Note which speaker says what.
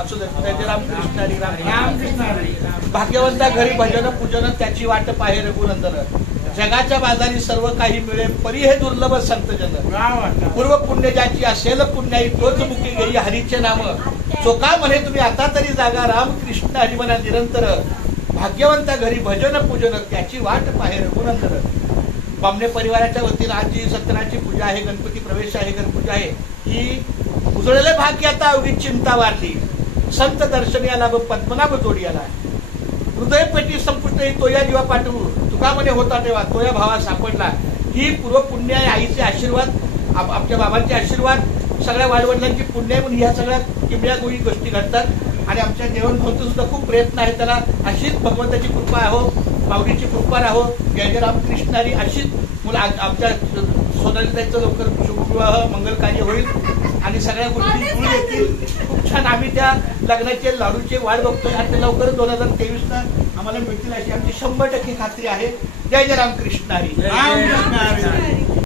Speaker 1: असू दे. रामकृष्ण हरी राम.
Speaker 2: रामकृष्ण
Speaker 1: भाग्यवंता घरी भजन पूजन त्याची वाट पाहे रघुनंदन. जगाच्या बाजारी सर्व काही मिळे परी हे दुर्लभ संत जन. पूर्व पुण्य ज्याची असेल पुण्याई तोच मुखी घेई हरीचे नाम. चोका म्हणे तुम्ही आता तरी जागा रामकृष्ण हरी म्हणा निरंतर. भाग्यवंता घरी भजन पूजन त्याची वाट पाहे रघुनंदन. बामणे परिवाराच्या वतीनं आज जी पूजा आहे गणपती प्रवेश आहे गणपूजा आहे. ही उजळले भाग्य आता अवघी चिंता वाढली. संत दर्शनी आला व पद्मनाभ जोडी आला हृदयपेटी संपुष्ट ही तोया जीवा पाठवू तुका म्हणे होता तेव्हा तोया भावा सापडला. ही पूर्व पुण्य आहे आईचे आशीर्वाद आप- आमच्या बाबांचे आशीर्वाद सगळ्या वाडवडिलांची पुण्य म्हणून ह्या सगळ्या किमया गोळी गोष्टी घडतात. आणि आमच्या जेवण सुद्धा खूप प्रयत्न आहे त्याला. अशीच भगवंताची कृपा आहो माऊलीची कृपा राहो जय जय रामकृष्ण हरी अशीच मुलं आमच्या आमच्या सोनालीताईचं लवकर शुभविवाह मंगल कार्य होईल. आणि सगळ्या गोष्टी जुळून येतील खूप छान आम्ही त्या लग्नाचे लाडूचे वाढ बघतोय. आणि ते लवकरच दोन हजार तेवीस आम्हाला मिळतील अशी आमची शंभर टक्के खात्री आहे. जय जय रामकृष्ण हरी.
Speaker 2: रामकृष्ण हरी.